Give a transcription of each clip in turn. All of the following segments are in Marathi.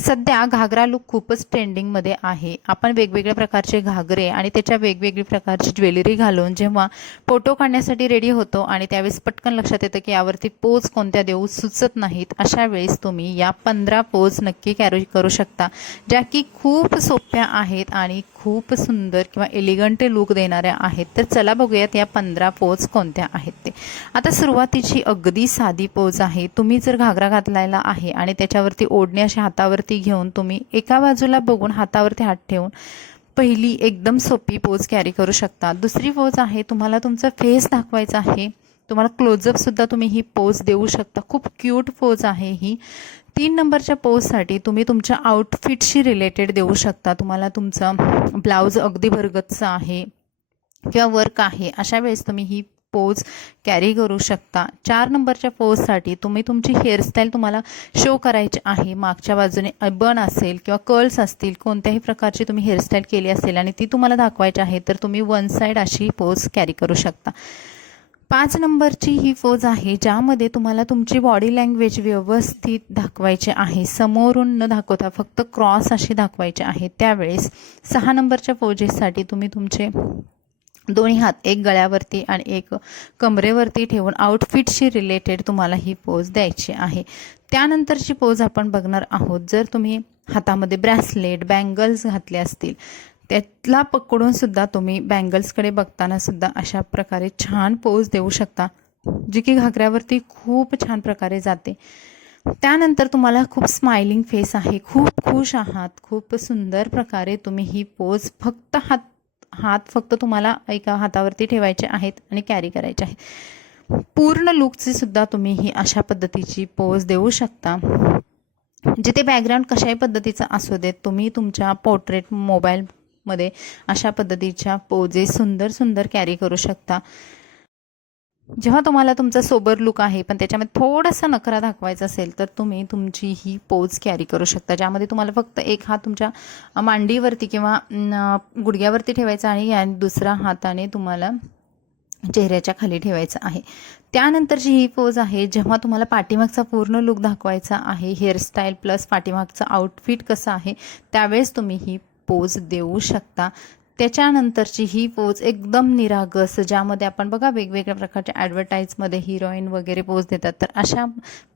सध्या घागरा लुक खूपच ट्रेंडिंगमध्ये आहे. आपण वेगवेगळ्या प्रकारचे घागरे आणि त्याच्या वेगवेगळी प्रकारची ज्वेलरी घालून जेव्हा फोटो काढण्यासाठी रेडी होतो आणि त्यावेळेस पटकन लक्षात येतं की यावरती पोज कोणत्या देऊ सुचत नाहीत, अशा वेळेस तुम्ही या 15 पोज नक्की कॅरी करू शकता, ज्या की खूप सोप्या आहेत आणि खूप सुंदर किंवा एलिगंट लुक देणाऱ्या आहेत. तर चला बघूयात या 15 पोज कोणत्या आहेत ते. आता सुरुवातीची अगदी साधी पोज आहे. तुम्ही जर घागरा घातलेला आहे आणि त्याच्यावरती ओढणी अशी हातावरती घेऊन तुम्ही एका बाजूला बघून हातावरती हात ठेवून पहिली एकदम सोपी पोज कॅरी करू शकता. दुसरी पोज आहे, तुम्हाला तुमचा फेस दाखवायचा आहे, तुम्हाला क्लोजअप सुद्धा तुम्ही ही पोज देऊ शकता. खूप क्यूट पोज आहे ही. 3 नंबरच्या पोजसाठी तुम्ही तुमच्या आउटफिटशी रिलेटेड देऊ शकता. तुम्हाला तुमचा ब्लाऊज अगदी भरगच्च आहे किंवा वर्क आहे, अशा वेळेस तुम्ही ही पोज कॅरी करू शकता. 4 नंबरच्या पोजसाठी तुम्ही तुमची हेअरस्टाईल तुम्हाला शो करायची आहे. मागच्या बाजूने बन असेल किंवा कर्ल्स असतील, कोणत्याही प्रकारची तुम्ही हेअरस्टाईल केली असेल आणि ती तुम्हाला दाखवायची आहे, तर तुम्ही वन साईड अशी पोज कॅरी करू शकता. 5 नंबरची ही पोज आहे, ज्यामध्ये तुम्हाला तुमची बॉडी लँग्वेज व्यवस्थित दाखवायची आहे. समोरून न दाखवता फक्त क्रॉस अशी दाखवायची आहे. त्यावेळेस 6 नंबरच्या पोजेससाठी तुम्ही तुमचे दोन्ही हात एक गळ्यावरती आणि एक कमरेवरती ठेवून आउटफिटशी रिलेटेड तुम्हाला ही पोज द्यायची आहे. त्यानंतरची पोज आपण बघणार आहोत. जर तुम्ही हातामध्ये ब्रेसलेट बँगल्स घातले असतील, त्यातला पकडून सुद्धा तुम्ही बँगल्सकडे बघताना सुद्धा अशा प्रकारे छान पोज देऊ शकता, जी की घागऱ्यावरती खूप छान प्रकारे जाते. त्यानंतर तुम्हाला खूप स्माइलिंग फेस आहे, खूप खुश आहात, खूप सुंदर प्रकारे तुम्ही ही पोज फक्त हात फक्त तुम्हाला एका हातावरती ठेवायचे आहेत आणि कॅरी करायचे आहे. पूर्ण लुकची सुद्धा तुम्ही ही अशा पद्धतीची पोज देऊ शकता. जिथे बॅकग्राऊंड कशाही पद्धतीचा असू देत, तुम्ही तुमच्या पोर्ट्रेट मोबाईलमध्ये अशा पद्धतीच्या पोजेस सुंदर सुंदर कॅरी करू शकता. जेव्हा तुम्हाला तुमचा सोबर लुक आहे पण त्याच्यामध्ये थोडासा नखरा दाखवायचा असेल, तर तुम्ही तुमची ही पोज कॅरी करू शकता, ज्यामध्ये तुम्हाला फक्त एक हात तुमच्या मांडीवरती किंवा गुडघ्यावरती ठेवायचा आणि दुसरा हाताने तुम्हाला चेहऱ्याच्या खाली ठेवायचं आहे. त्यानंतरची ही पोज आहे, जेव्हा तुम्हाला पाठीमागचा पूर्ण लुक दाखवायचा आहे, हेअरस्टाईल प्लस पाठीमागचं आउटफिट कसं आहे, त्यावेळेस तुम्ही ही पोज देऊ शकता. त्याच्यानंतरची ही पोज एकदम निरागस, ज्यामध्ये आपण बघा वेगवेगळ्या प्रकारच्या ॲडव्हर्टाईजमध्ये हिरोईन वगैरे पोज देतात, तर अशा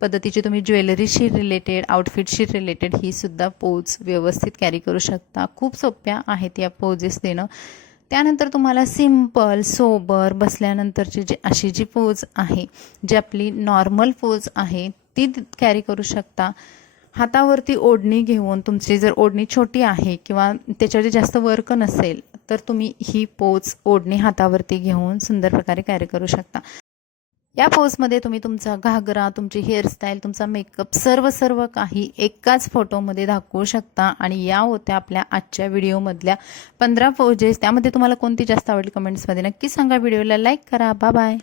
पद्धतीची तुम्ही ज्वेलरीशी रिलेटेड आउटफिटशी रिलेटेड ही सुद्धा पोज व्यवस्थित कॅरी करू शकता. खूप सोप्या आहेत या पोजेस देणं. त्यानंतर तुम्हाला सिम्पल सोबर बसल्यानंतरची अशी जी पोज आहे, जी आपली नॉर्मल पोज आहे, ती कॅरी करू शकता. हातावरती ओढणी घेऊन, तुमची जर ओढणी छोटी आहे किंवा त्याच्यावरती जास्त वर्क नसेल, तर तुम्ही ही पोज ओढणी हातावरती घेऊन सुंदर प्रकारे कॅरी करू शकता. या पोजमध्ये तुम्ही तुमचा घागरा, तुमची हेअरस्टाईल, तुमचा मेकअप सर्व काही एकाच फोटोमध्ये दाखवू शकता. आणि या होत्या आपल्या आजच्या व्हिडिओमधल्या 15 पोजेस. त्यामध्ये तुम्हाला कोणती जास्त आवडली कमेंट्समध्ये नक्की सांगा. व्हिडिओला लाईक करा. Bye bye.